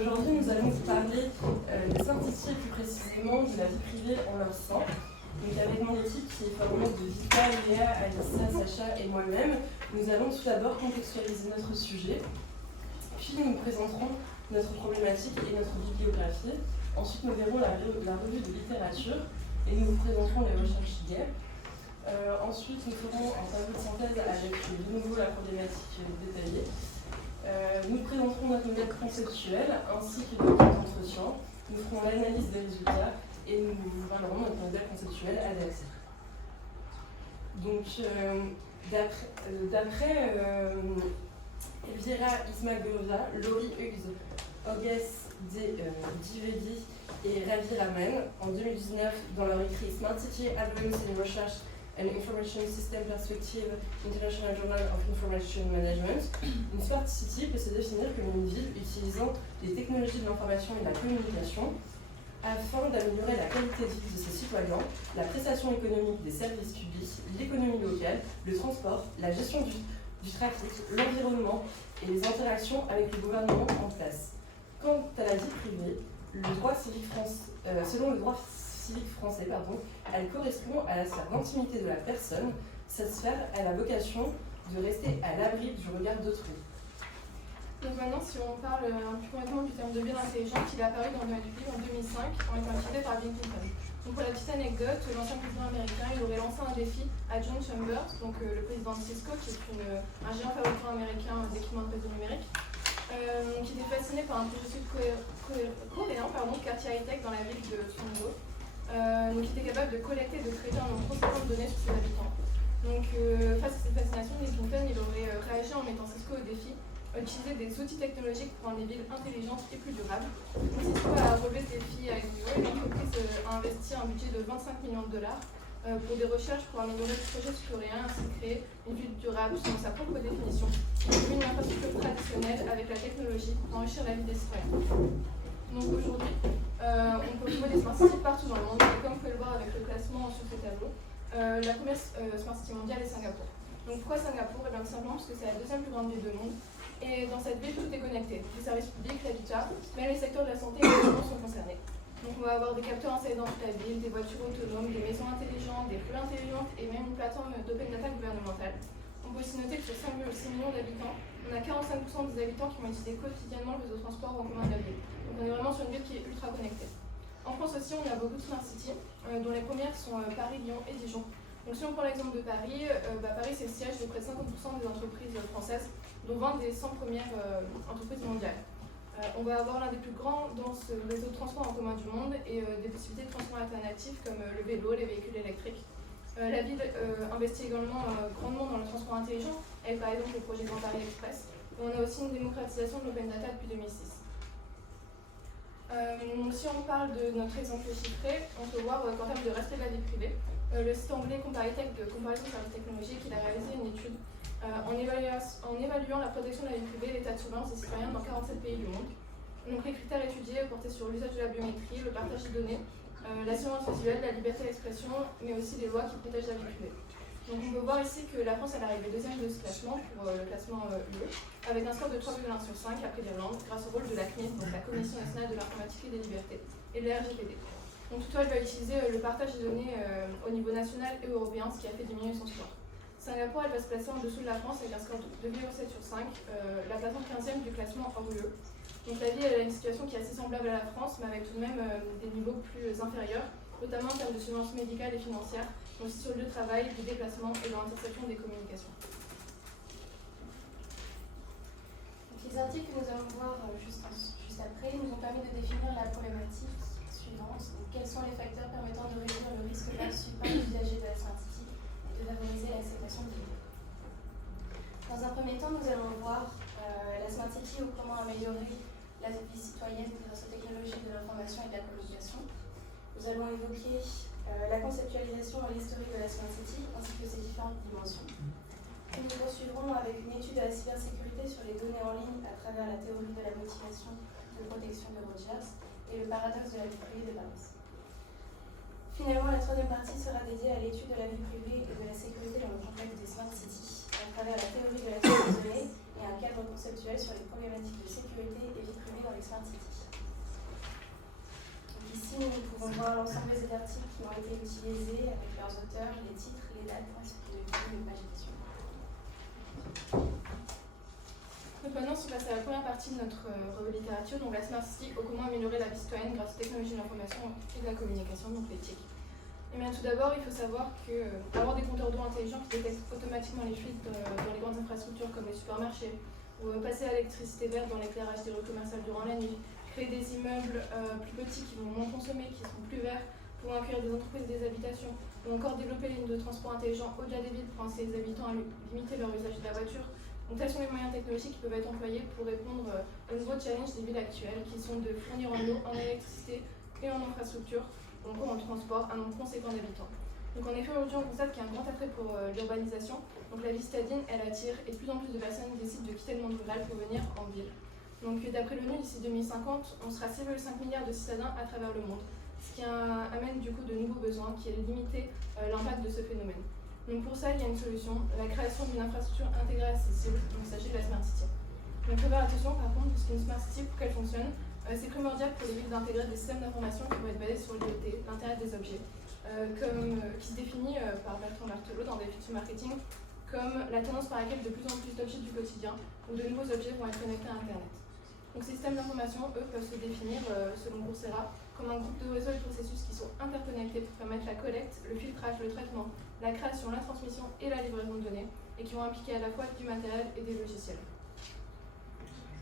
Aujourd'hui, nous allons vous parler des smart cities et plus précisément de la vie privée en leur sein. Donc, avec mon équipe qui est formée de Vita, Léa, Alissa, Sacha et moi-même, nous allons tout d'abord contextualiser notre sujet, puis nous présenterons notre problématique et notre bibliographie. Ensuite, nous verrons la revue de littérature et nous vous présenterons les recherches GAP. Ensuite, nous ferons un tableau de synthèse avec de nouveau la problématique détaillée. Nous présenterons notre modèle conceptuel ainsi que notre entretien. Nous ferons l'analyse des résultats et nous parlerons de notre modèle conceptuel adapté. Donc, d'après Elvira Ismagulova, Laurie Hughes, Oges Divedi et Ravi Raman, en 2019, dans leur écrit Smart City Advanced in Research and Information System Perspective, International Journal of Information Management, une smart city peut se définir comme une ville utilisant les technologies de l'information et de la communication afin d'améliorer la qualité de vie de ses citoyens, la prestation économique des services publics, l'économie locale, le transport, la gestion du trafic, l'environnement et les interactions avec le gouvernement en place. Quant à la vie privée, selon le droit civique français, elle correspond à la sphère d'intimité de la personne. Cette sphère a la vocation de rester à l'abri du regard d'autrui. Donc maintenant, si on parle plus concrètement du terme de ville intelligente, il est apparu dans le domaine public en 2005 en étant utilisé par Bill Clinton. Donc pour la petite anecdote, l'ancien président américain, il aurait lancé un défi à John Chambers, donc le président de Cisco, qui est un géant fabricant américain d'équipements de réseau numérique, qui était fasciné par un projet sud-coréen, quartier high-tech dans la ville de Songo. Donc il était capable de collecter et de traiter un nombre conséquent de données sur ses habitants. Donc face à cette fascination, Bill Clinton il aurait réagi en mettant Cisco au défi, utiliser des outils technologiques pour rendre les villes intelligentes et plus durables. Donc, Cisco a relevé ce défi avec brio et l'entreprise a investi un budget de 25 millions de dollars pour des recherches pour améliorer le projet sud-coréen et ainsi créer une ville durable selon sa propre définition, une infrastructure traditionnelle avec la technologie pour enrichir la vie des citoyens. Donc aujourd'hui, on peut trouver des smart cities partout dans le monde, et comme vous pouvez le voir avec le classement sur ce tableau, la première smart city mondiale est Singapour. Donc pourquoi Singapour? Tout simplement parce que c'est la deuxième plus grande ville du monde, et dans cette ville tout est connecté, les services publics, l'habitat, même les secteurs de la santé et de l'environnement sont concernés. Donc on va avoir des capteurs installés dans toute la ville, des voitures autonomes, des maisons intelligentes, des rues intelligentes et même une plateforme d'open data gouvernementale. On peut aussi noter que sur 5,6 millions d'habitants, on a 45% des habitants qui vont utiliser quotidiennement le réseau de transport en commun de la ville. Donc on est vraiment sur une ville qui est ultra connectée. En France aussi, on a beaucoup de smart cities, dont les premières sont Paris, Lyon et Dijon. Donc si on prend l'exemple de Paris, Paris c'est le siège de près de 50% des entreprises françaises, dont 20 des 100 premières entreprises mondiales. On va avoir l'un des plus grands dans ce réseau de transport en commun du monde et des possibilités de transport alternatifs comme le vélo, les véhicules électriques. La ville investit également grandement dans le transport intelligent, avec par exemple le projet Grand Paris Express. Et on a aussi une démocratisation de l'open data depuis 2006. Donc si on parle de notre exemple chiffré, on peut voir qu'en termes de respect de la vie privée, le site anglais Comparitech de comparaison de services technologiques, il a réalisé une étude en évaluant la protection de la vie privée et l'état de surveillance des citoyens dans 47 pays du monde. Donc les critères étudiés portaient sur l'usage de la biométrie, le partage de données, la surveillance visuelle, la liberté d'expression, mais aussi des lois qui protègent la vie privée. Donc on peut voir ici que la France elle arrive deuxième de ce classement pour le classement UE, avec un score de 3,1 sur 5 après l'Irlande, grâce au rôle de la CNIL, donc la Commission nationale de l'informatique et des libertés, et de la RGPD. Donc toutefois, elle va utiliser le partage des données au niveau national et européen, ce qui a fait diminuer son score. Singapour, elle va se placer en dessous de la France avec un score de 2,7 sur 5, la plaçant 15e du classement hors UE. Donc la ville elle a une situation qui est assez semblable à la France, mais avec tout de même des niveaux plus inférieurs, notamment en termes de surveillance médicale et financière, mais aussi sur le lieu de travail, du déplacement et de l'intersection des communications. Donc, les articles que nous allons voir juste après nous ont permis de définir la problématique suivante. Donc, quels sont les facteurs permettant de réduire le risque perçu par l'usager de la smart city et de favoriser l'acceptation du lieu. Dans un premier temps, nous allons voir la smart city ou comment améliorer la vie citoyenne grâce aux technologies de l'information et de la communication. Nous allons évoquer la conceptualisation et l'historique de la smart city ainsi que ses différentes dimensions. Et nous poursuivrons avec une étude de la cybersécurité sur les données en ligne à travers la théorie de la motivation de protection de Rogers et le paradoxe de la vie privée de Paris. Finalement, la troisième partie sera dédiée à l'étude de la vie privée et de la sécurité dans le contexte des smart cities à travers la théorie de la science des données et un cadre conceptuel sur les problématiques de sécurité et vie privée dans les Smart Cities. Donc ici, nous pouvons voir l'ensemble des articles qui ont été utilisés avec leurs auteurs, les titres, les dates, ainsi que une page d'édition. Donc maintenant, si on passe à la première partie de notre revue littérature, donc la Smart City, au comment améliorer la vie citoyenne grâce aux technologies de l'information et de la communication, donc l'éthique. Et bien tout d'abord, il faut savoir que avoir des compteurs d'eau intelligents qui détectent automatiquement les fuites dans les grandes infrastructures comme les supermarchés, ou passer à l'électricité verte dans l'éclairage des rues commerciales durant la nuit, créer des immeubles plus petits qui vont moins consommer, qui seront plus verts, pour accueillir des entreprises et des habitations, ou encore développer les lignes de transport intelligents au-delà des villes pour inciter les habitants à limiter leur usage de la voiture. Donc tels sont les moyens technologiques qui peuvent être employés pour répondre aux nouveaux challenges des villes actuelles, qui sont de fournir en eau, en électricité et en infrastructure, ou encore en transport, un nombre conséquent d'habitants. Donc en effet, aujourd'hui, on constate qu'il y a un grand attrait pour l'urbanisation. Donc la vie citadine, elle attire et de plus en plus de personnes décident de quitter le monde rural pour venir en ville. Donc d'après l'ONU, d'ici 2050, on sera 6,5 milliards de citadins à travers le monde, ce qui amène du coup de nouveaux besoins, qui est de limiter l'impact de ce phénomène. Donc pour ça, il y a une solution, la création d'une infrastructure intégrée accessible, donc il s'agit de la Smart City. Donc il faut faire attention par contre, parce qu'une Smart City, pour qu'elle fonctionne, c'est primordial pour les villes d'intégrer des systèmes d'information qui vont être basés sur l'IoT, l'Internet des objets, qui se définit par Bertrand Berthelot dans des Définitions marketing comme la tendance par laquelle de plus en plus d'objets du quotidien ou de nouveaux objets vont être connectés à Internet. Donc ces systèmes d'information, eux, peuvent se définir, selon Coursera, comme un groupe de réseaux et de processus qui sont interconnectés pour permettre la collecte, le filtrage, le traitement, la création, la transmission et la livraison de données, et qui vont impliquer à la fois du matériel et des logiciels.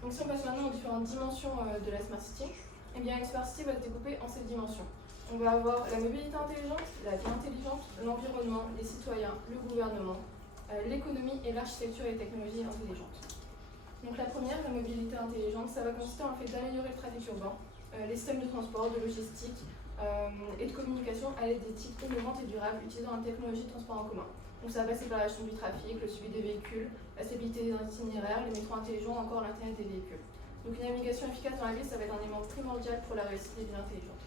Donc si on passe maintenant aux différentes dimensions de la Smart City, eh bien une Smart City va se découper en 7 dimensions. On va avoir la mobilité intelligente, la vie intelligente, l'environnement, les citoyens, le gouvernement, l'économie et l'architecture et les technologies intelligentes. Donc la première, la mobilité intelligente, ça va consister en fait d'améliorer le trafic urbain, les systèmes de transport, de logistique et de communication à l'aide d'éthiques innovantes et durables utilisant la technologie de transport en commun. Donc ça va passer par la gestion du trafic, le suivi des véhicules, la stabilité des itinéraires, les métros intelligents ou encore l'Internet des véhicules. Donc une navigation efficace dans la ville, ça va être un élément primordial pour la réussite des villes intelligentes.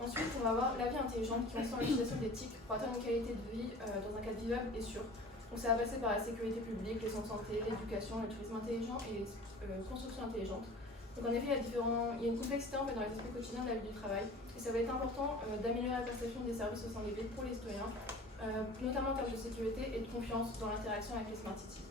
Ensuite, on va avoir la vie intelligente qui consiste en l'utilisation d'éthique pour atteindre une qualité de vie dans un cadre vivable et sûr. Donc ça va passer par la sécurité publique, les soins de santé, l'éducation, le tourisme intelligent et les constructions intelligentes. Donc en effet, il y a une complexité en fait, dans les aspects quotidiens de la vie du travail. Et ça va être important d'améliorer la perception des services au sein des villes pour les citoyens, notamment en termes de sécurité et de confiance dans l'interaction avec les Smart Cities.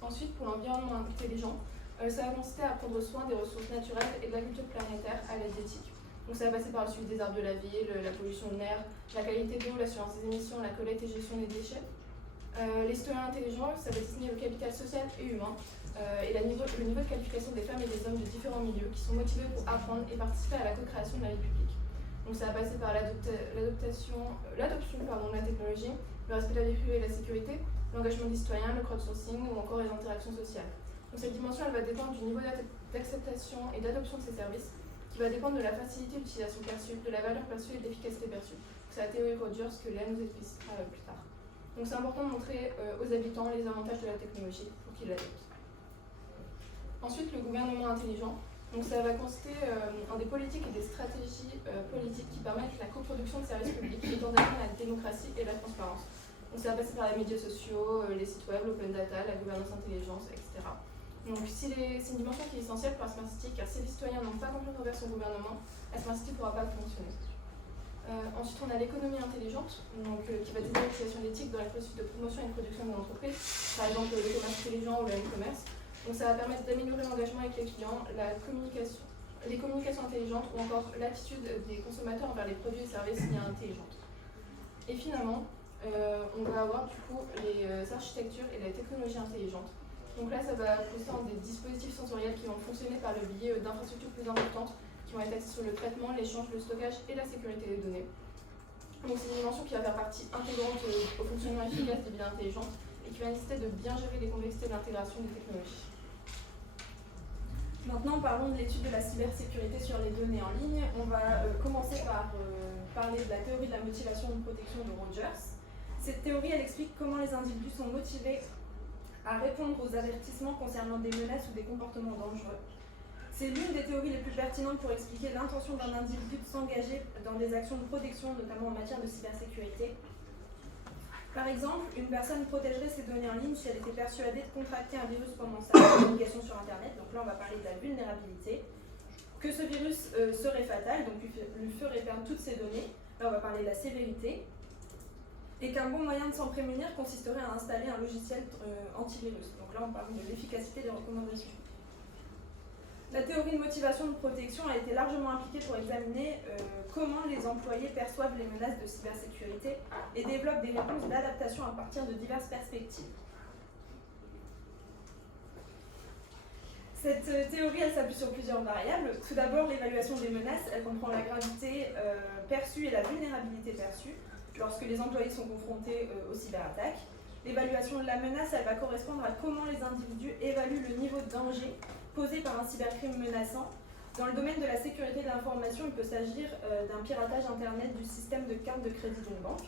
Ensuite, pour l'environnement intelligent, ça va consister à prendre soin des ressources naturelles et de la culture planétaire à l'aide d'éthique. Donc ça va passer par le suivi des arbres de la ville, la pollution de l'air, la qualité de l'eau, l'assurance des émissions, la collecte et gestion des déchets. Les citoyens intelligents, ça va désigner le capital social et humain et le niveau de qualification des femmes et des hommes de différents milieux qui sont motivés pour apprendre et participer à la co-création de la vie publique. Donc ça va passer par l'adoption de la technologie, le respect de la vie privée et de la sécurité, l'engagement des citoyens, le crowdsourcing ou encore les interactions sociales. Donc cette dimension, elle va dépendre du niveau d'acceptation et d'adoption de ces services, qui va dépendre de la facilité d'utilisation perçue, de la valeur perçue et de l'efficacité perçue. C'est la théorie Rogers que Léa nous explicitera plus tard. Donc c'est important de montrer aux habitants les avantages de la technologie pour qu'ils l'adoptent. Ensuite, le gouvernement intelligent. Donc ça va consister en des politiques et des stratégies politiques qui permettent la coproduction de services publics étant donné la démocratie et la transparence. Donc ça va passer par les médias sociaux, les sites web, l'open data, la gouvernance intelligence, etc. Donc c'est une dimension qui est essentielle pour la Smart City, car si les citoyens n'ont pas confiance envers son gouvernement, la Smart City ne pourra pas fonctionner. Ensuite, on a l'économie intelligente, donc, qui va désigner l'utilisation d'éthique dans la processus de promotion et de production de l'entreprise, par exemple le commerce intelligent ou le e-commerce. Donc ça va permettre d'améliorer l'engagement avec les clients, les communications intelligentes ou encore l'attitude des consommateurs envers les produits et services liés intelligentes. Et finalement, on va avoir du coup les architectures et les technologies intelligentes. Donc là, ça va consister en des dispositifs sensoriels qui vont fonctionner par le biais d'infrastructures plus importantes, qui vont être axées sur le traitement, l'échange, le stockage et la sécurité des données. Donc c'est une dimension qui va faire partie intégrante au fonctionnement efficace des villes intelligentes et qui va nécessiter de bien gérer les complexités de l'intégration des technologies. Maintenant, parlons de l'étude de la cybersécurité sur les données en ligne. On va commencer par parler de la théorie de la motivation de protection de Rogers. Cette théorie, elle explique comment les individus sont motivés à répondre aux avertissements concernant des menaces ou des comportements dangereux. C'est l'une des théories les plus pertinentes pour expliquer l'intention d'un individu de s'engager dans des actions de protection, notamment en matière de cybersécurité. Par exemple, une personne protégerait ses données en ligne si elle était persuadée de contracter un virus pendant sa communication sur Internet. Donc là, on va parler de la vulnérabilité. Que ce virus serait fatal, donc lui ferait perdre toutes ses données. Là, on va parler de la sévérité. Et qu'un bon moyen de s'en prémunir consisterait à installer un logiciel antivirus. Donc là, on parle de l'efficacité des recommandations. La théorie de motivation de protection a été largement appliquée pour examiner comment les employés perçoivent les menaces de cybersécurité et développent des réponses d'adaptation à partir de diverses perspectives. Cette théorie, elle s'appuie sur plusieurs variables. Tout d'abord, l'évaluation des menaces, elle comprend la gravité perçue et la vulnérabilité perçue lorsque les employés sont confrontés aux cyberattaques. L'évaluation de la menace, elle va correspondre à comment les individus évaluent le niveau de danger posé par un cybercrime menaçant. Dans le domaine de la sécurité de l'information, il peut s'agir d'un piratage Internet du système de carte de crédit d'une banque.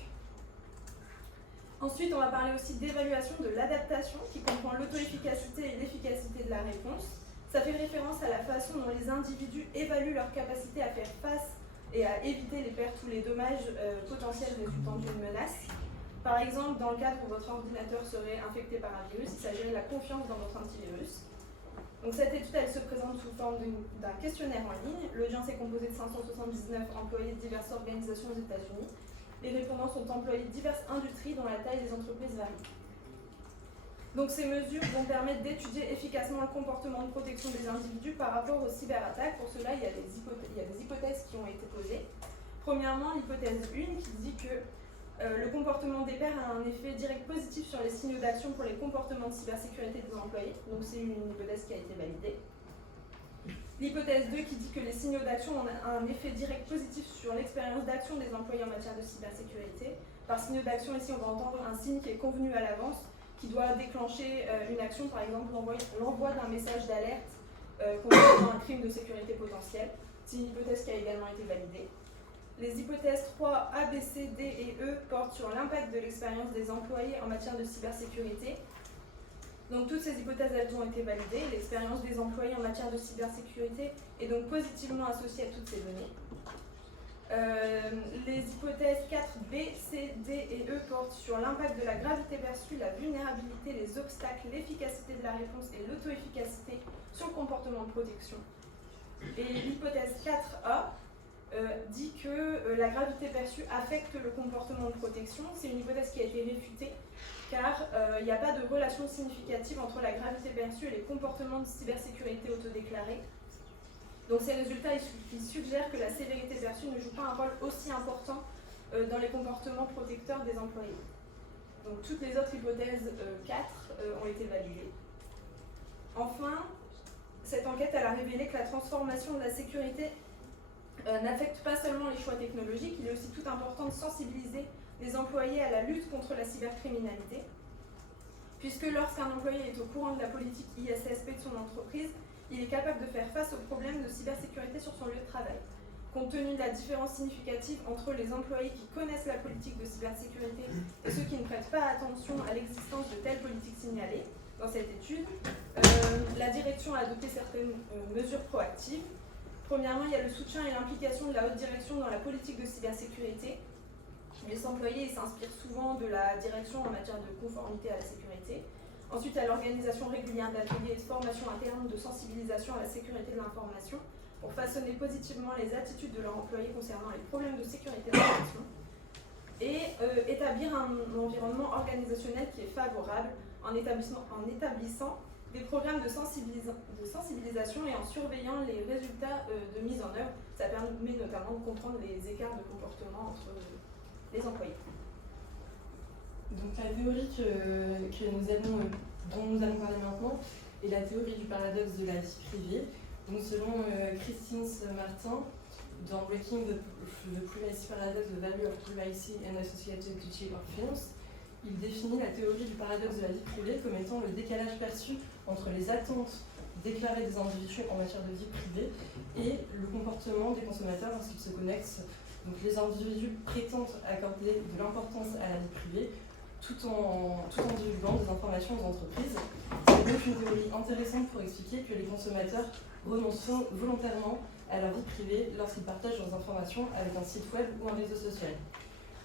Ensuite, on va parler aussi d'évaluation de l'adaptation, qui comprend l'auto-efficacité et l'efficacité de la réponse. Ça fait référence à la façon dont les individus évaluent leur capacité à faire face et à éviter les pertes ou les dommages potentiels résultant d'une menace. Par exemple, dans le cadre où votre ordinateur serait infecté par un virus, il s'agirait de la confiance dans votre antivirus. Donc cette étude, elle se présente sous forme d'un questionnaire en ligne. L'audience est composée de 579 employés de diverses organisations aux États-Unis. Les répondants sont employés de diverses industries dont la taille des entreprises varie. Donc ces mesures vont permettre d'étudier efficacement le comportement de protection des individus par rapport aux cyberattaques. Pour cela, il y a des hypothèses qui ont été posées. Premièrement, l'hypothèse 1 qui dit que le comportement des pairs a un effet direct positif sur les signaux d'action pour les comportements de cybersécurité des employés. Donc c'est une hypothèse qui a été validée. L'hypothèse 2 qui dit que les signaux d'action ont un effet direct positif sur l'expérience d'action des employés en matière de cybersécurité. Par signaux d'action, ici, on va entendre un signe qui est convenu à l'avance, qui doit déclencher une action, par exemple l'envoi d'un message d'alerte concernant un crime de sécurité potentiel. C'est une hypothèse qui a également été validée. Les hypothèses 3, A, B, C, D et E portent sur l'impact de l'expérience des employés en matière de cybersécurité. Donc toutes ces hypothèses, elles ont été validées. L'expérience des employés en matière de cybersécurité est donc positivement associée à toutes ces données. Les hypothèses 4, B, C, D et E portent sur l'impact de la gravité perçue, la vulnérabilité, les obstacles, l'efficacité de la réponse et l'auto-efficacité sur le comportement de protection. Et l'hypothèse 4A dit que la gravité perçue affecte le comportement de protection. C'est une hypothèse qui a été réfutée car il n'y a pas de relation significative entre la gravité perçue et les comportements de cybersécurité autodéclarés. Donc ces résultats ils suggèrent que la sévérité perçue ne joue pas un rôle aussi important dans les comportements protecteurs des employés. Donc toutes les autres hypothèses 4 ont été validées. Enfin, cette enquête elle a révélé que la transformation de la sécurité n'affecte pas seulement les choix technologiques, il est aussi tout important de sensibiliser les employés à la lutte contre la cybercriminalité, puisque lorsqu'un employé est au courant de la politique ISSP de son entreprise, il est capable de faire face aux problèmes de cybersécurité sur son lieu de travail. Compte tenu de la différence significative entre les employés qui connaissent la politique de cybersécurité et ceux qui ne prêtent pas attention à l'existence de telles politiques signalées, dans cette étude, la direction a adopté certaines mesures proactives. Premièrement, il y a le soutien et l'implication de la haute direction dans la politique de cybersécurité. Les employés s'inspirent souvent de la direction en matière de conformité à la sécurité. Ensuite, il y a l'organisation régulière d'ateliers et de formations internes de sensibilisation à la sécurité de l'information pour façonner positivement les attitudes de leurs employés concernant les problèmes de sécurité de l'information. Et établir un environnement organisationnel qui est favorable en établissant des programmes de sensibilisation et en surveillant les résultats de mise en œuvre. Ça permet notamment de comprendre les écarts de comportement entre les employés. Donc la théorie dont nous allons parler maintenant est la théorie du paradoxe de la vie privée. Donc selon Christine Martin, dans Breaking the Privacy Paradox, the Value of Privacy and Associated Duty of Films, il définit la théorie du paradoxe de la vie privée comme étant le décalage perçu entre les attentes déclarées des individus en matière de vie privée et le comportement des consommateurs lorsqu'ils se connectent. Donc les individus prétendent accorder de l'importance à la vie privée tout en divulguant des informations aux entreprises. C'est donc une théorie intéressante pour expliquer que les consommateurs renoncent volontairement à leur vie privée lorsqu'ils partagent leurs informations avec un site web ou un réseau social.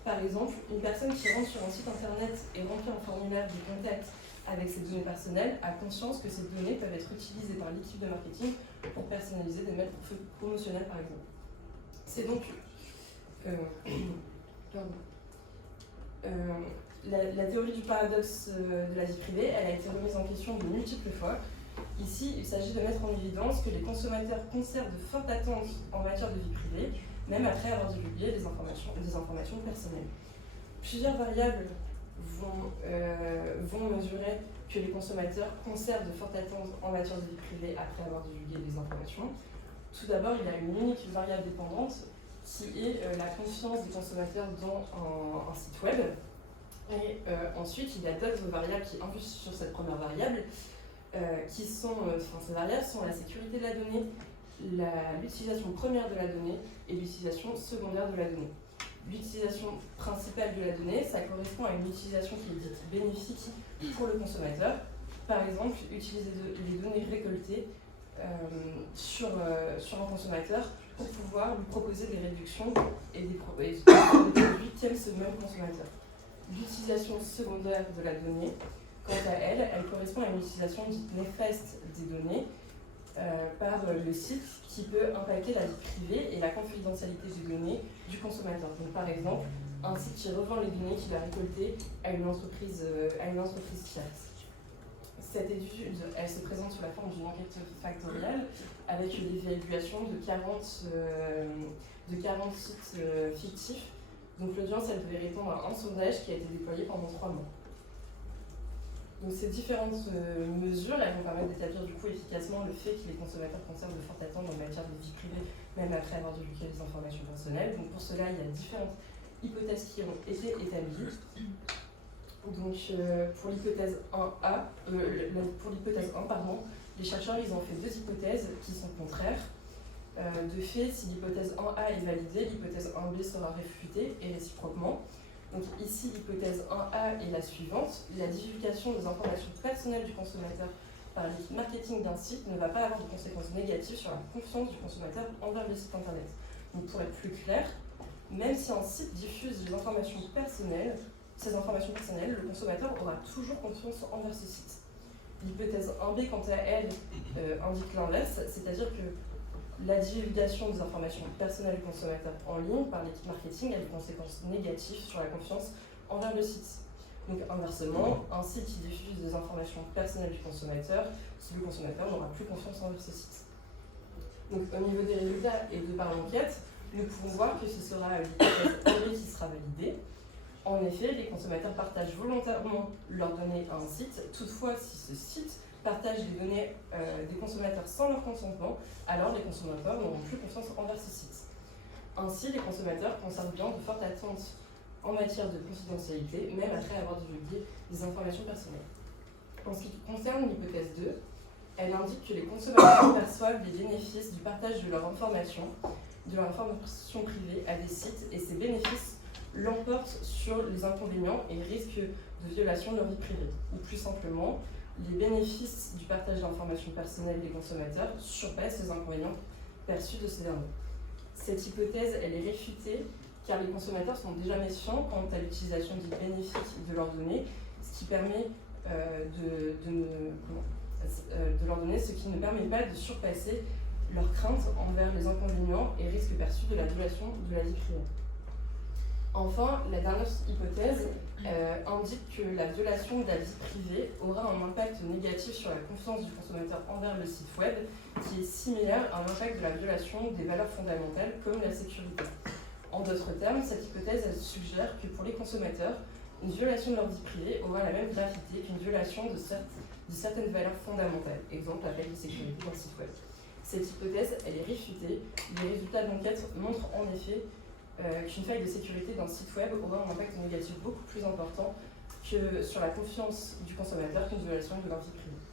Par exemple, une personne qui rentre sur un site internet et remplit un formulaire de contact avec ses données personnelles a conscience que ces données peuvent être utilisées par l'équipe de marketing pour personnaliser des mails promotionnels par exemple. C'est donc la théorie du paradoxe de la vie privée, elle a été remise en question de multiples fois. Ici, il s'agit de mettre en évidence que les consommateurs conservent de fortes attentes en matière de vie privée, même après avoir divulgué des informations personnelles. Plusieurs variables vont mesurer que les consommateurs conservent de fortes attentes en matière de vie privée après avoir divulgué des informations. Tout d'abord, il y a une unique variable dépendante qui est la confiance des consommateurs dans un site web. Et ensuite, il y a d'autres variables qui influent sur cette première variable, ces variables sont la sécurité de la donnée, l'utilisation première de la donnée et l'utilisation secondaire de la donnée. L'utilisation principale de la donnée, ça correspond à une utilisation qui est dite bénéfique pour le consommateur. Par exemple, utiliser les données récoltées sur un consommateur pour pouvoir lui proposer des réductions et des produits qu'aime ce même consommateur. L'utilisation secondaire de la donnée, quant à elle, elle correspond à une utilisation dite néfaste des données par le site qui peut impacter la vie privée et la confidentialité des données du consommateur. Donc, par exemple, un site qui revend les données qu'il a récoltées à une entreprise tierce. Cette étude, elle se présente sous la forme d'une enquête factorielle avec l'évaluation de 40 sites fictifs. Donc l'audience, elle devait répondre à un sondage qui a été déployé pendant 3 mois. Donc ces différentes mesures, elles vont permettre d'établir du coup efficacement le fait que les consommateurs conservent de fortes attentes en matière de vie privée, même après avoir divulgué des informations personnelles. Donc pour cela, il y a différentes hypothèses qui ont été établies. Donc pour l'hypothèse 1A, les chercheurs ils ont fait 2 hypothèses qui sont contraires. De fait, si l'hypothèse 1A est validée, l'hypothèse 1B sera réfutée et réciproquement. Donc ici, l'hypothèse 1A est la suivante. La divulgation des informations personnelles du consommateur par l'équipe marketing d'un site ne va pas avoir de conséquences négatives sur la confiance du consommateur envers le site internet. Donc pour être plus clair, même si un site diffuse des informations personnelles, ces informations personnelles, le consommateur aura toujours confiance envers ce site. L'hypothèse 1B, quant à elle, indique l'inverse, c'est-à-dire que la divulgation des informations personnelles du consommateur en ligne par l'équipe marketing a des conséquences négatives sur la confiance envers le site. Donc inversement, un site qui diffuse des informations personnelles du consommateur, le consommateur n'aura plus confiance envers ce site. Donc au niveau des résultats et de par l'enquête, nous pouvons voir que ce sera l'hypothèse 1B qui sera validée. En effet, les consommateurs partagent volontairement leurs données à un site. Toutefois, si ce site partage les données des consommateurs sans leur consentement, alors les consommateurs n'auront plus confiance envers ce site. Ainsi, les consommateurs conservent bien de fortes attentes en matière de confidentialité, même après avoir divulgué des informations personnelles. En ce qui concerne l'hypothèse 2, elle indique que les consommateurs perçoivent les bénéfices du partage de leur information privée à des sites et ces bénéfices l'emportent sur les inconvénients et risques de violation de leur vie privée. Ou plus simplement, les bénéfices du partage d'informations personnelles des consommateurs surpassent les inconvénients perçus de ces derniers. Cette hypothèse, elle est réfutée car les consommateurs sont déjà méfiants quant à l'utilisation des bénéfices de leurs données, ce qui permet de leur donner, ce qui ne permet pas de surpasser leurs craintes envers les inconvénients et risques perçus de la violation de la vie privée. Enfin, la dernière hypothèse indique que la violation de la vie privée aura un impact négatif sur la confiance du consommateur envers le site web, qui est similaire à l'impact de la violation des valeurs fondamentales comme la sécurité. En d'autres termes, cette hypothèse elle suggère que pour les consommateurs, une violation de leur vie privée aura la même gravité qu'une violation de certaines valeurs fondamentales, exemple la règle de sécurité d'un site web. Cette hypothèse elle est réfutée. Les résultats de l'enquête montrent en effet qu'une faille de sécurité d'un site web aura un impact négatif beaucoup plus important que sur la confiance du consommateur qu'une violation de leur vie privée.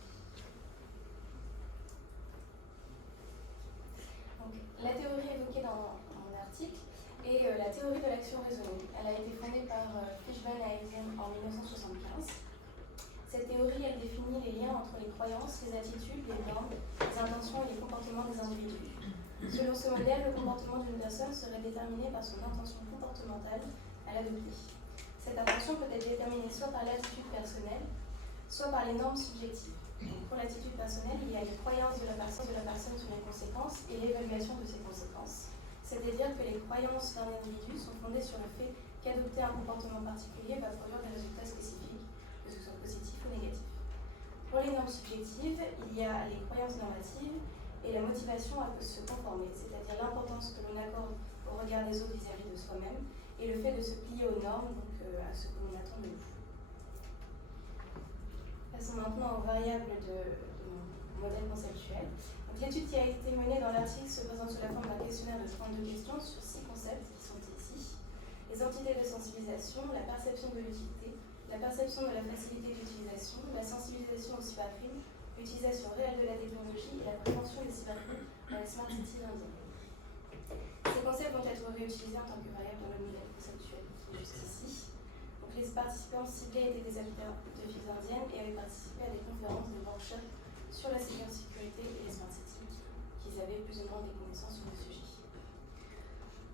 Donc, la théorie évoquée dans mon article est la théorie de l'action raisonnée. Elle a été fondée par Fishman et Eisen en 1975. Cette théorie, elle définit les liens entre les croyances, les attitudes, les normes, les intentions et les comportements des individus. Selon ce modèle, le comportement d'une personne serait déterminé par son intention comportementale, à l'adopter. Cette intention peut être déterminée soit par l'attitude personnelle, soit par les normes subjectives. Pour l'attitude personnelle, il y a les croyances de la personne sur les conséquences et l'évaluation de ces conséquences. C'est-à-dire que les croyances d'un individu sont fondées sur le fait qu'adopter un comportement particulier va produire des résultats spécifiques, que ce soit positifs ou négatifs. Pour les normes subjectives, il y a les croyances normatives et la motivation à se conformer, c'est-à-dire l'importance que l'on accorde au regard des autres vis-à-vis de soi-même et le fait de se plier aux normes, donc à ce que l'on attend de nous. Passons maintenant aux variables de mon modèle conceptuel. L'étude qui a été menée dans l'article se présente sous la forme d'un questionnaire de 32 questions sur 6 concepts qui sont ici. Les entités de sensibilisation, la perception de l'utilité, la perception de la facilité d'utilisation, la sensibilisation au cybercrime, l'utilisation réelle de la technologie et la prévention des cybercrimes dans les smart cities indiennes. Ces concepts vont être réutilisés en tant que variables dans le modèle conceptuel qui est juste ici. Donc, les participants ciblés étaient des habitants de villes indiennes et avaient participé à des conférences, des workshops sur la cybersécurité et les smart cities, qu'ils avaient plus ou moins des connaissances sur le sujet.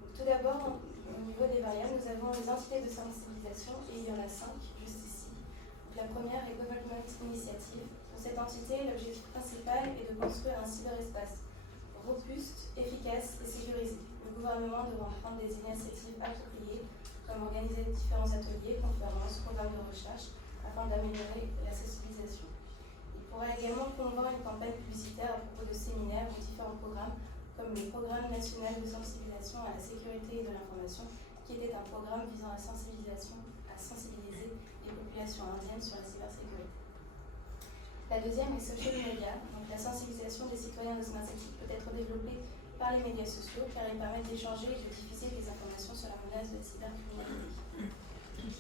Donc, tout d'abord, au niveau des variables, nous avons les entités de sensibilisation et il y en a 5 juste ici. Donc, la première est Government Initiative. Pour cette entité, l'objectif principal est de construire un cyberespace robuste, efficace et sécurisé. Le gouvernement devra prendre des initiatives appropriées, comme organiser différents ateliers, conférences, programmes de recherche, afin d'améliorer la sensibilisation. Il pourra également promouvoir une campagne publicitaire à propos de séminaires ou différents programmes, comme le Programme national de sensibilisation à la sécurité et de l'information, qui était un programme visant à sensibiliser les populations indiennes sur la cybersécurité. La deuxième est social media. Donc, la sensibilisation des citoyens de Smart City peut être développée par les médias sociaux car ils permettent d'échanger et de diffuser des informations sur la menace de la cybercriminalité.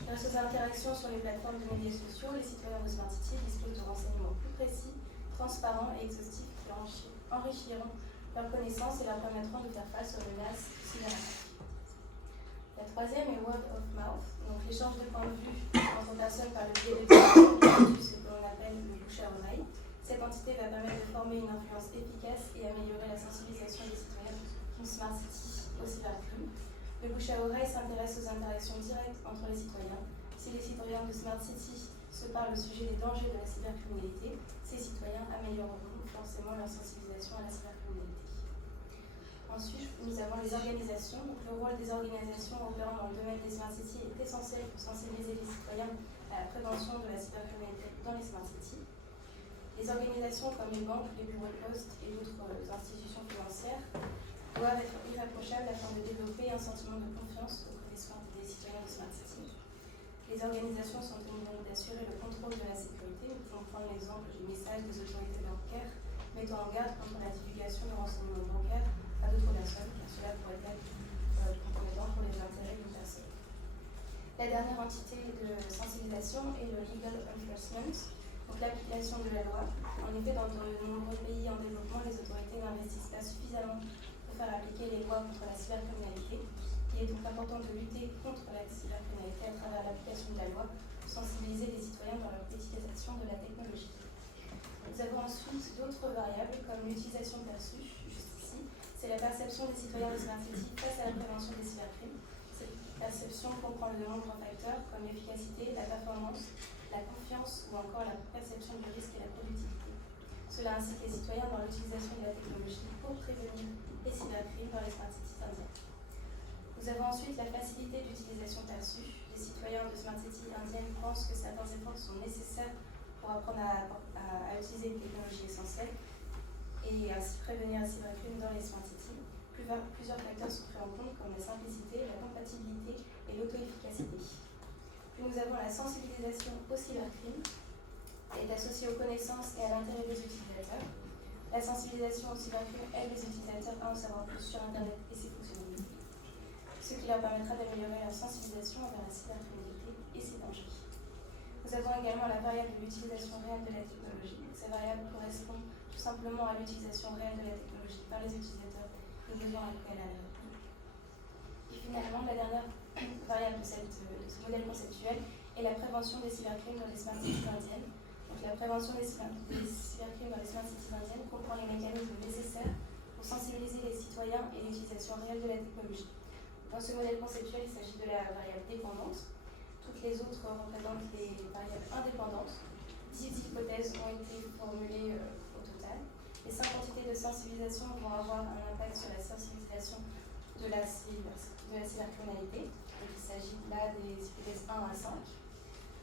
Grâce aux interactions sur les plateformes de médias sociaux, les citoyens de Smart City disposent de renseignements plus précis, transparents et exhaustifs qui enrichiront leurs connaissances et leur permettront de faire face aux menaces cybernétiques. La troisième est word of mouth, donc l'échange de points de vue entre personnes par le biais de ce que l'on appelle le bouche à oreille. Cette entité va permettre de former une influence efficace et améliorer la sensibilisation des citoyens d'une Smart City au cybercrime. Le bouche à oreille s'intéresse aux interactions directes entre les citoyens. Si les citoyens de Smart City se parlent au sujet des dangers de la cybercriminalité, ces citoyens amélioreront forcément leur sensibilisation à la cybercriminalité. Ensuite, nous avons les organisations. Donc, le rôle des organisations opérant dans le domaine des Smart Cities est essentiel pour sensibiliser les citoyens à la prévention de la cybercriminalité dans les Smart Cities. Les organisations comme les banques, les bureaux de poste et d'autres institutions financières doivent être irréprochables afin de développer un sentiment de confiance auprès des citoyens de Smart City. Les organisations sont tenues d'assurer le contrôle de la sécurité. Nous pouvons prendre l'exemple du message des autorités bancaires mettant en garde contre la divulgation de renseignements bancaires à d'autres personnes, car cela pourrait être compromettant pour les intérêts d'une personne. La dernière entité de sensibilisation est le Legal Enforcement, donc l'application de la loi. En effet, dans de nombreux pays en développement, les autorités n'investissent pas suffisamment pour faire appliquer les lois contre la cybercriminalité. Il est donc important de lutter contre la cybercriminalité à travers l'application de la loi pour sensibiliser les citoyens dans leur utilisation de la technologie. Nous avons ensuite d'autres variables comme l'utilisation perçue, juste ici. C'est la perception des citoyens de Smart City face à la prévention des cybercrimes. Cette perception comprend de nombreux facteurs comme l'efficacité, la performance, la confiance ou encore la perception du risque et la productivité. Cela incite les citoyens dans l'utilisation de la technologie pour prévenir les cybercrimes dans les Smart Cities indiennes. Nous avons ensuite la facilité d'utilisation perçue. Les citoyens de Smart City indiennes pensent que certains efforts sont nécessaires pour apprendre à utiliser une technologie essentielle et ainsi prévenir la cybercrime dans les Smart Cities. Plusieurs facteurs sont pris en compte comme la simplicité, la compatibilité et l'auto-efficacité. Puis nous avons la sensibilisation au cybercrime, qui est associée aux connaissances et à l'intérêt des utilisateurs. La sensibilisation au cybercrime aide les utilisateurs à en savoir plus sur Internet et ses fonctionnalités, ce qui leur permettra d'améliorer leur sensibilisation envers la cybercriminalité et ses dangers. Nous avons également la variable de l'utilisation réelle de la technologie. Cette variable correspond tout simplement à l'utilisation réelle de la technologie par les utilisateurs et besoin auquel elle répond. Et finalement, la dernière variable de ce modèle conceptuel est la prévention des cybercrimes dans les Smart Cities indiennes. Donc, la prévention des cybercrimes dans les Smart Cities indiennes comprend les mécanismes nécessaires pour sensibiliser les citoyens et l'utilisation réelle de la technologie. Dans ce modèle conceptuel, il s'agit de la variable dépendante. Toutes les autres représentent les variables indépendantes. 10 hypothèses ont été formulées au total. Les 5 entités de sensibilisation vont avoir un impact sur la sensibilisation de la cybercriminalité. Donc, il s'agit là des hypothèses 1 à 5.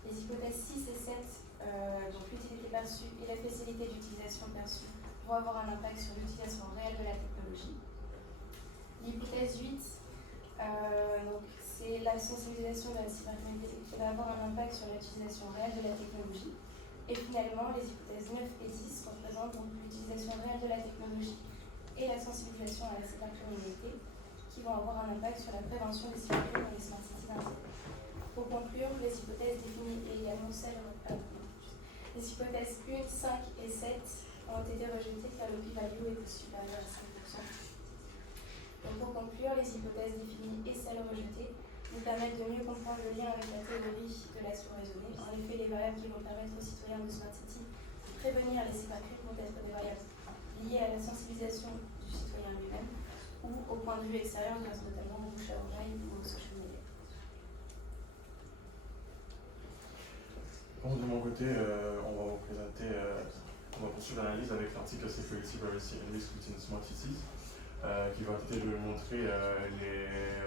Les hypothèses 6 et 7, donc l'utilité perçue et la facilité d'utilisation perçue, vont avoir un impact sur l'utilisation réelle de la technologie. L'hypothèse 8, donc c'est la sensibilisation de la cybercriminalité qui va avoir un impact sur l'utilisation réelle de la technologie. Et finalement, les hypothèses 9 et 10 représentent donc l'utilisation réelle de la technologie et la sensibilisation à la cybercriminalité qui vont avoir un impact sur la prévention des cybercrimes dans les smart cities d'Internet. Pour conclure, les hypothèses définies et également celles les hypothèses 1, 5 et 7 ont été rejetées car le p-value était supérieur à 5%. Donc pour conclure, les hypothèses définies et celles rejetées nous permettent de mieux comprendre le lien avec la théorie de l'action raisonnée. En effet, les variables qui vont permettre aux citoyens de Smart City de prévenir les cybercrimes vont être des variables liées à la sensibilisation du citoyen lui-même ou au point de vue extérieur, notamment au bouche à oreille ou au social media. Bon, de mon côté, on va vous présenter, on va poursuivre l'analyse avec l'article Security, Privacy and Risk within Smart Cities, qui va tenter de montrer les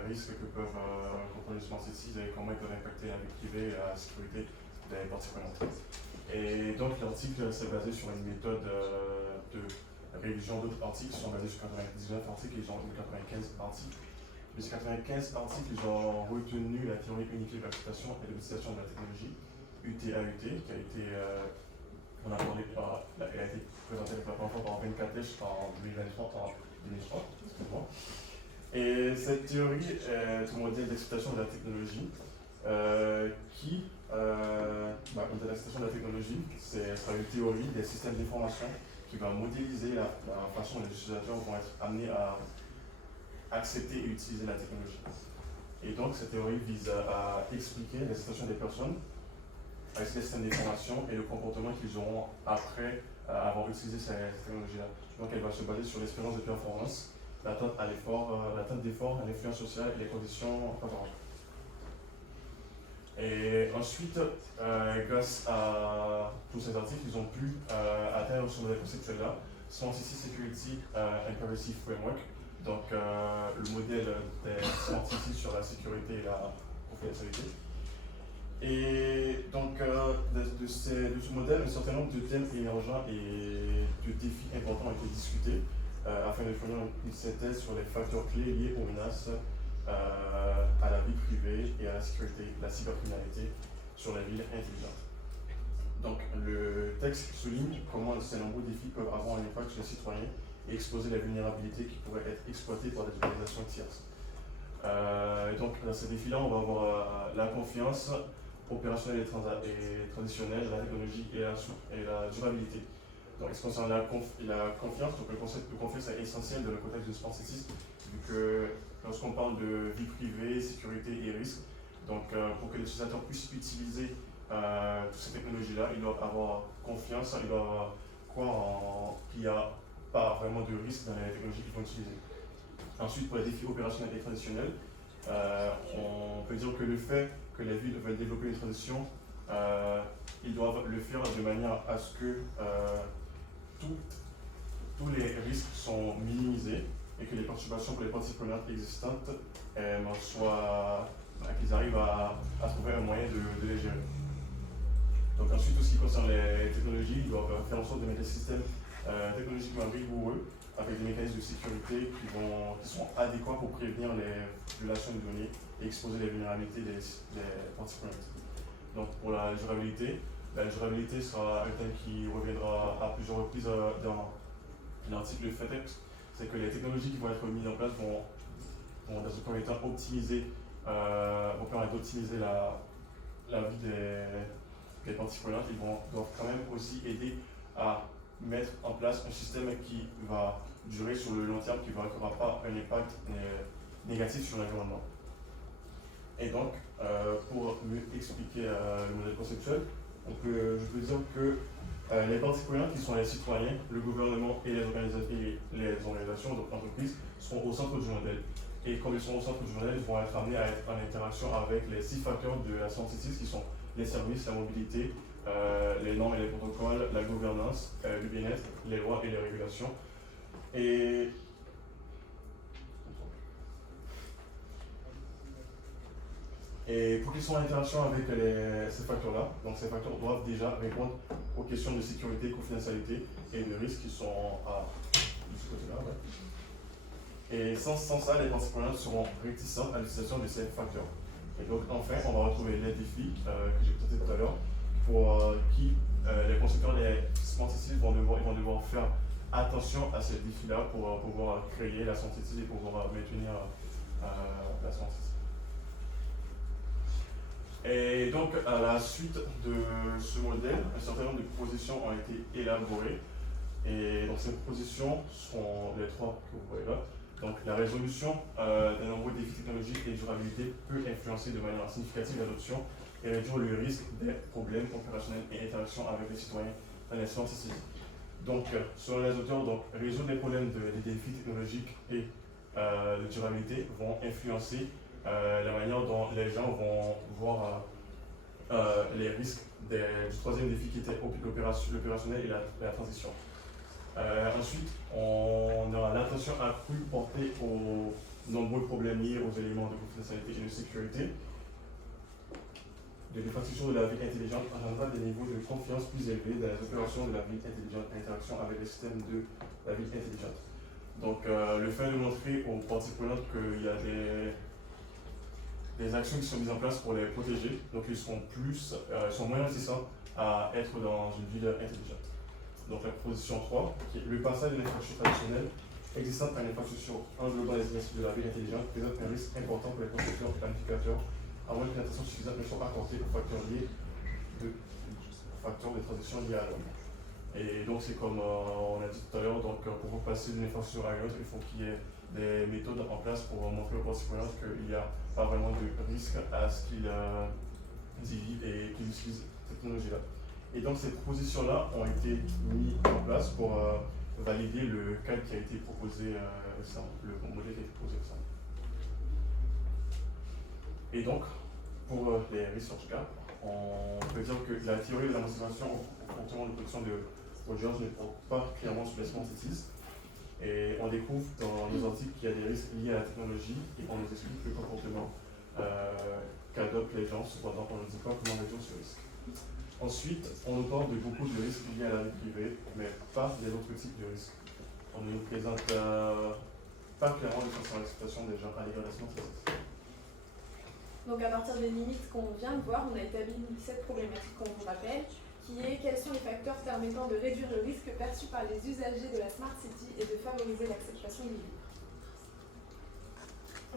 risques que peuvent rencontrer les smart cities et comment ils peuvent impacter la vie privée et la sécurité des parties prenantes. Et donc l'article s'est basé sur une méthode de révision d'autres articles qui sont basés sur 99 articles et ils ont 95 articles. Mais ces 95 articles, ils ont retenu la théorie unifiée de l'acceptation et de l'utilisation de la technologie, UT-AUT, qui a été, elle a été présentée avec la première fois par Ben Katesh en 2023, excuse-moi. Et cette théorie est un modèle d'acceptation de la technologie modèle d'acceptation de la technologie, ce sera une théorie des systèmes d'information qui va modéliser la façon dont les utilisateurs vont être amenés à accepter et utiliser la technologie. Et donc cette théorie vise à expliquer la situation des personnes avec ces systèmes d'information et le comportement qu'ils auront après avoir utilisé cette technologie-là. Donc elle va se baser sur l'expérience de performance, l'attente d'effort, l'influence sociale et les conditions favorables. Et ensuite, grâce à tous ces articles, ils ont pu atteindre ce modèle conceptuel-là, Smart City Security and Privacy Framework, donc le modèle des Smart Cities sur la sécurité et la confidentialité. Et donc, de ce modèle, un certain nombre de thèmes émergents et de défis importants ont été discutés afin de fournir une synthèse sur les facteurs clés liés aux menaces à la vie privée et à la sécurité, la cybercriminalité sur la ville intelligente. Donc, le texte souligne comment ces nombreux défis peuvent avoir un impact sur les citoyens et exposer la vulnérabilité qui pourrait être exploitée par des organisations tierces. Donc, dans ces défis-là, on va avoir la confiance opérationnelle et traditionnelle, la technologie et la durabilité. Donc, ce qui concerne la confiance, donc le concept de confiance est essentiel dans le contexte de Smart Cities, vu que lorsqu'on parle de vie privée, sécurité et risque, donc pour que les utilisateurs puissent utiliser toutes ces technologies-là, ils doivent avoir confiance, ils doivent croire qu'il n'y a pas vraiment de risque dans les technologies qu'ils vont utiliser. Ensuite, pour les défis opérationnels et traditionnels, on peut dire que le fait que les villes veulent développer une transition, ils doivent le faire de manière à ce que tous les risques sont minimisés et que les perturbations pour les parties prenantes existantes qu'ils arrivent à trouver un moyen de les gérer. Donc ensuite, tout ce qui concerne les technologies, ils doivent faire en sorte de mettre des systèmes technologiquement rigoureux avec des mécanismes de sécurité qui sont adéquats pour prévenir les violations de données et exposer les vulnérabilités des parties prenantes. Donc pour la durabilité sera un thème qui reviendra à plusieurs reprises dans l'article. Le fait c'est que les technologies qui vont être mises en place vont dans un premier temps vont permettre d'optimiser la vie des parties prenantes. Ils doivent quand même aussi aider à mettre en place un système qui va durer sur le long terme, qui n'aura pas un impact négatif sur l'environnement. Et donc, pour mieux expliquer le modèle conceptuel, je peux dire que les parties prenantes qui sont les citoyens, le gouvernement et les organisations, donc entreprises, seront au centre du modèle. Et comme ils sont au centre du modèle, ils vont être amenés à être en interaction avec les 6 facteurs de la Smart Cities qui sont les services, la mobilité, les normes et les protocoles, la gouvernance, le bien-être, les lois et les régulations. Et pour qu'ils soient en interaction avec ces facteurs-là, donc ces facteurs doivent déjà répondre aux questions de sécurité, confidentialité et de risque qui sont de ce côté-là. Ouais. Et sans ça, les parties prenantes seront réticentes à l'utilisation de ces facteurs. Et donc enfin, on va retrouver les défis que j'ai présentés tout à l'heure, pour qui les concepteurs des smart cities vont devoir faire attention à ces défis-là pour pouvoir créer la smart city et pouvoir maintenir la smart city. Et donc, à la suite de ce modèle, un certain nombre de propositions ont été élaborées. Et donc, ces propositions sont les 3 que vous voyez là. Donc, la résolution d'un nombreux défis technologiques et de durabilité peut influencer de manière significative l'adoption et réduire le risque des problèmes opérationnels et interactions avec les citoyens dans les smart cities. Donc, selon les auteurs, résoudre les problèmes des défis technologiques et de durabilité vont influencer la manière dont les gens vont voir les risques du 3e défi qui était l'opérationnel et la transition. Ensuite, on aura l'attention accrue portée aux nombreux problèmes liés aux éléments de confidentialité et de sécurité. De l'infrastructure de la ville intelligente engendrera des niveaux de confiance plus élevés dans les opérations de la ville intelligente en interaction avec les systèmes de la ville intelligente. Donc, le fait de montrer aux parties prenantes qu'il y a des actions qui sont mises en place pour les protéger, donc ils sont moins réticents à être dans une ville intelligente. Donc la proposition 3, qui est le passage d'une infrastructure traditionnelle existante à une infrastructure englobant les initiatives de la ville intelligente présente un risque important pour les concepteurs et planificateurs, à moins qu'une attention suffisante ne soit accordée aux facteurs de transition liés à l'homme. Et donc c'est comme on a dit tout à l'heure, pour passer d'une infrastructure à une autre, il faut qu'il y ait des méthodes en place pour montrer aux parties prenantes qu'il n'y a pas vraiment de risque à ce qu'ils y vivent et qu'ils utilisent cette technologie-là. Et donc ces propositions-là ont été mises en place pour valider le cadre qui a été proposé récemment, le modèle qui a été proposé récemment. Et donc, pour les risques en tout cas, on peut dire que la théorie de la motivation au comportement de production de Rogers ne porte pas clairement sur les smart cities. Et on découvre dans nos articles qu'il y a des risques liés à la technologie et on nous explique le comportement qu'adoptent les gens, cependant on ne dit pas comment réduire ce risque. Ensuite, on nous parle de beaucoup de risques liés à la vie privée, mais pas des autres types de risques. On ne nous présente pas clairement de façon à l'exploitation des gens à l'égard des smart cities. Donc à partir des limites qu'on vient de voir, on a établi cette problématique qu'on vous rappelle, qui est quels sont les facteurs permettant de réduire le risque perçu par les usagers de la Smart City et de favoriser l'acceptation du libre.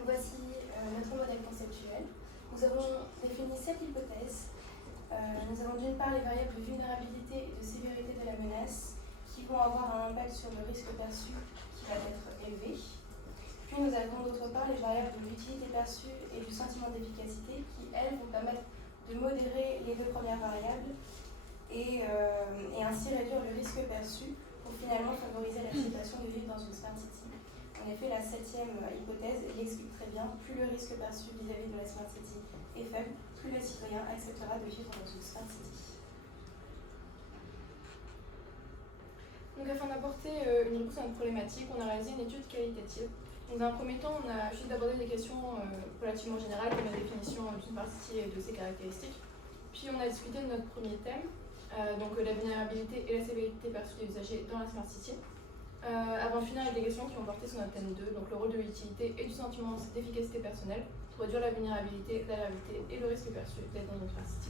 Voici notre modèle conceptuel. Nous avons défini 7 hypothèses. Nous avons d'une part les variables de vulnérabilité et de sévérité de la menace qui vont avoir un impact sur le risque perçu qui va être élevé. Puis nous avons d'autre part les variables de l'utilité perçue et du sentiment d'efficacité qui, elles, vont permettre de modérer les 2 premières variables et ainsi réduire le risque perçu pour finalement favoriser l'acceptation de vivre dans une Smart City. En effet, la 7e hypothèse l'explique très bien. Plus le risque perçu vis-à-vis de la Smart City est faible, plus le citoyen acceptera de vivre dans une Smart City. Donc afin d'apporter une réponse à notre problématique, on a réalisé une étude qualitative. Donc, dans un premier temps, on a juste abordé des questions relativement générales comme la définition d'une Smart City et de ses caractéristiques. Puis on a discuté de notre premier thème, donc la vulnérabilité et la sévérité perçue des usagers dans la Smart City. Avant de finir avec des questions qui ont porté sur notre thème 2, donc le rôle de l'utilité et du sentiment d'efficacité personnelle pour réduire la vulnérabilité, la gravité et le risque perçu d'être dans une Smart City.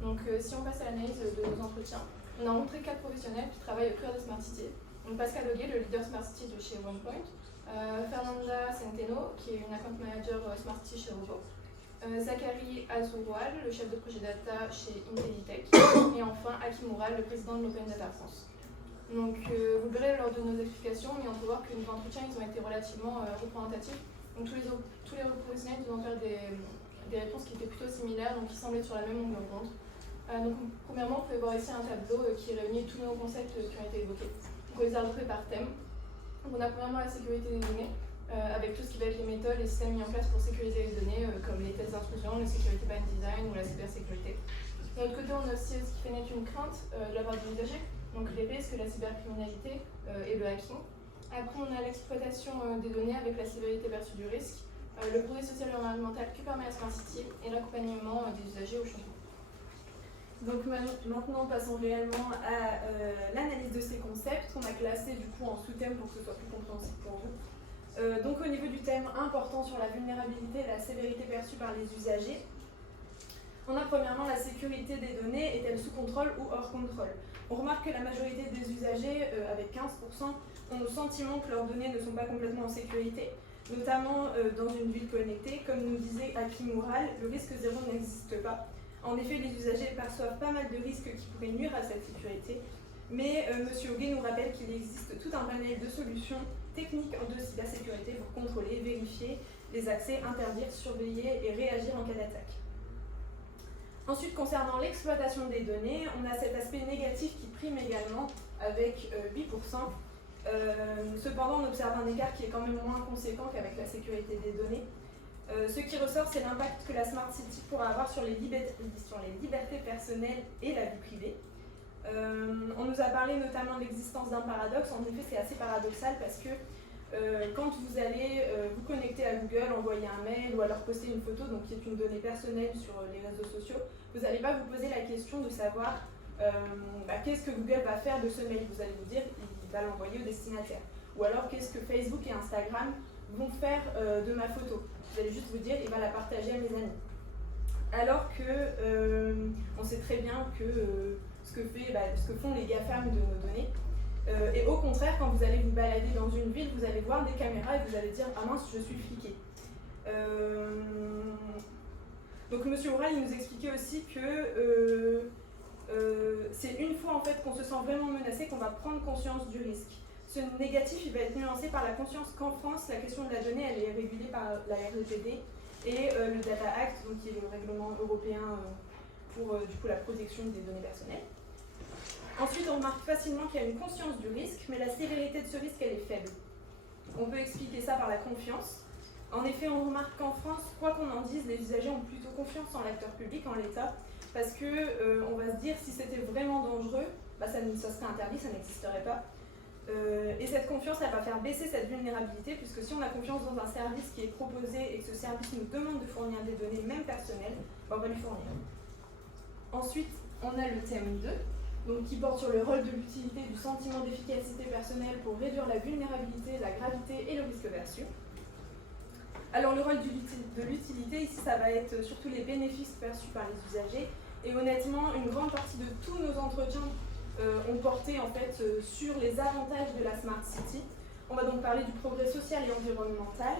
Donc si on passe à l'analyse de nos entretiens, on a rencontré 4 professionnels qui travaillent au cœur des Smart City. Donc Pascal Auguet, le leader Smart City de chez OnePoint, Fernanda Centeno, qui est une account manager Smart City chez Robo, Zachary Azouroual, le chef de projet data chez Intelitech, et enfin Aki Moural, le président de l'Open Data France. Donc vous le verrez lors de nos explications, mais on peut voir que nos entretiens ils ont été relativement représentatifs. Donc tous les professionnels ils ont fait des réponses qui étaient plutôt similaires, donc qui semblaient sur la même longueur d'onde. Donc premièrement, vous pouvez voir ici un tableau qui réunit tous nos concepts qui ont été évoqués. Donc on les a regroupés par thème. Donc on a premièrement la sécurité des données, avec tout ce qui va être les méthodes et systèmes mis en place pour sécuriser les données, comme les tests d'intrusion, le security by design ou la cybersécurité. De l'autre côté, on a aussi ce qui fait naître une crainte de la part des usagers, donc les risques, la cybercriminalité et le hacking. Après, on a l'exploitation des données avec la sévérité perçue du risque, le progrès social et environnemental que permet la Smart City et l'accompagnement des usagers au changement. Donc maintenant, passons réellement à l'analyse de ces concepts qu'on a classés du coup en sous-thèmes pour que ce soit plus compréhensible pour vous. Donc au niveau du thème important sur la vulnérabilité et la sévérité perçue par les usagers, on a premièrement la sécurité des données, est-elle sous contrôle ou hors contrôle. On remarque que la majorité des usagers, avec 15%, ont le sentiment que leurs données ne sont pas complètement en sécurité, notamment dans une ville connectée. Comme nous disait Hakim Oural, le risque zéro n'existe pas. En effet, les usagers perçoivent pas mal de risques qui pourraient nuire à cette sécurité, mais M. Hoguet nous rappelle qu'il existe tout un panel de solutions techniques de cybersécurité pour contrôler, vérifier les accès, interdire, surveiller et réagir en cas d'attaque. Ensuite, concernant l'exploitation des données, on a cet aspect négatif qui prime également avec 8%. Cependant, on observe un écart qui est quand même moins conséquent qu'avec la sécurité des données. Ce qui ressort, c'est l'impact que la Smart City pourra avoir sur les libertés personnelles et la vie privée. On nous a parlé notamment de l'existence d'un paradoxe. En effet, c'est assez paradoxal parce que quand vous allez vous connecter à Google, envoyer un mail ou alors poster une photo, donc qui est une donnée personnelle sur les réseaux sociaux, vous n'allez pas vous poser la question de savoir qu'est-ce que Google va faire de ce mail. Vous allez vous dire il va l'envoyer au destinataire. Ou alors qu'est-ce que Facebook et Instagram vont faire de ma photo. Vous allez juste vous dire il va la partager à mes amis. Alors que on sait très bien que ce que font les GAFAM de nos données. Et au contraire, quand vous allez vous balader dans une ville, vous allez voir des caméras et vous allez dire ah mince, je suis fliqué. Donc M. Oural, il nous expliquait aussi que c'est une fois en fait qu'on se sent vraiment menacé qu'on va prendre conscience du risque. Ce négatif, il va être nuancé par la conscience qu'en France, la question de la donnée, elle est régulée par la RGPD et le Data Act, donc qui est le règlement européen pour du coup la protection des données personnelles. Ensuite, on remarque facilement qu'il y a une conscience du risque, mais la sévérité de ce risque, elle est faible. On peut expliquer ça par la confiance. En effet, on remarque qu'en France, quoi qu'on en dise, les usagers ont plutôt confiance en l'acteur public, en l'État, parce que on va se dire si c'était vraiment dangereux, ça serait interdit, ça n'existerait pas. Et cette confiance, elle va faire baisser cette vulnérabilité, puisque si on a confiance dans un service qui est proposé et que ce service nous demande de fournir des données, même personnelles, on va lui fournir. Ensuite, on a le thème 2. Donc, qui porte sur le rôle de l'utilité du sentiment d'efficacité personnelle pour réduire la vulnérabilité, la gravité et le risque perçu. Alors le rôle de l'utilité, ici, ça va être surtout les bénéfices perçus par les usagers. Et honnêtement, une grande partie de tous nos entretiens ont porté en fait sur les avantages de la Smart City. On va donc parler du progrès social et environnemental.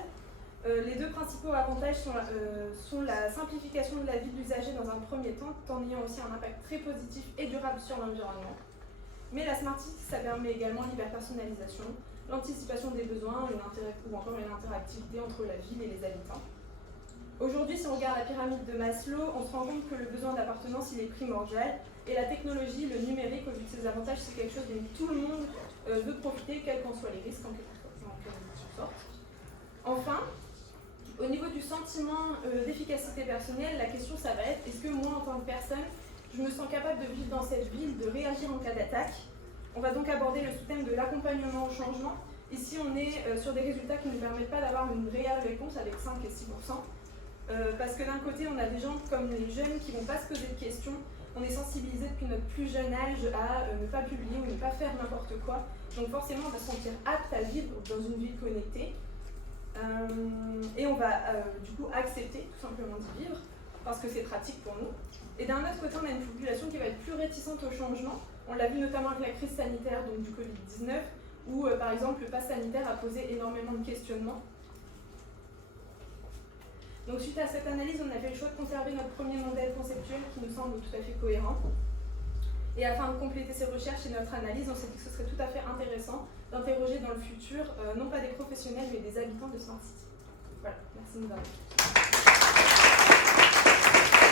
Les deux principaux avantages sont la simplification de la vie de l'usager dans un premier temps, tout en ayant aussi un impact très positif et durable sur l'environnement. Mais la Smart City, ça permet également l'hyperpersonnalisation, l'anticipation des besoins ou encore une interactivité entre la ville et les habitants. Aujourd'hui, si on regarde la pyramide de Maslow, on se rend compte que le besoin d'appartenance, il est primordial, et la technologie, le numérique, au vu de ses avantages, c'est quelque chose dont tout le monde veut profiter, quels qu'en soient les risques en quelque sorte. Enfin, au niveau du sentiment d'efficacité personnelle, la question ça va être, est-ce que moi en tant que personne, je me sens capable de vivre dans cette ville, de réagir en cas d'attaque? On va donc aborder le sous-thème de l'accompagnement au changement. Ici on est sur des résultats qui ne nous permettent pas d'avoir une réelle réponse avec 5 et 6%. Parce que d'un côté on a des gens comme les jeunes qui ne vont pas se poser de questions. On est sensibilisé depuis notre plus jeune âge à ne pas publier ou ne pas faire n'importe quoi. Donc forcément on va se sentir apte à vivre dans une ville connectée. Et on va du coup accepter tout simplement d'y vivre parce que c'est pratique pour nous. Et d'un autre côté, on a une population qui va être plus réticente au changement. On l'a vu notamment avec la crise sanitaire donc du Covid-19 où par exemple le pass sanitaire a posé énormément de questionnements. Donc suite à cette analyse, on a fait le choix de conserver notre premier modèle conceptuel qui nous semble tout à fait cohérent. Et afin de compléter ces recherches et notre analyse, on s'est dit que ce serait tout à fait intéressant d'interroger dans le futur, non pas des professionnels, mais des habitants de Smart City. Voilà, merci de nous avoir écoutés.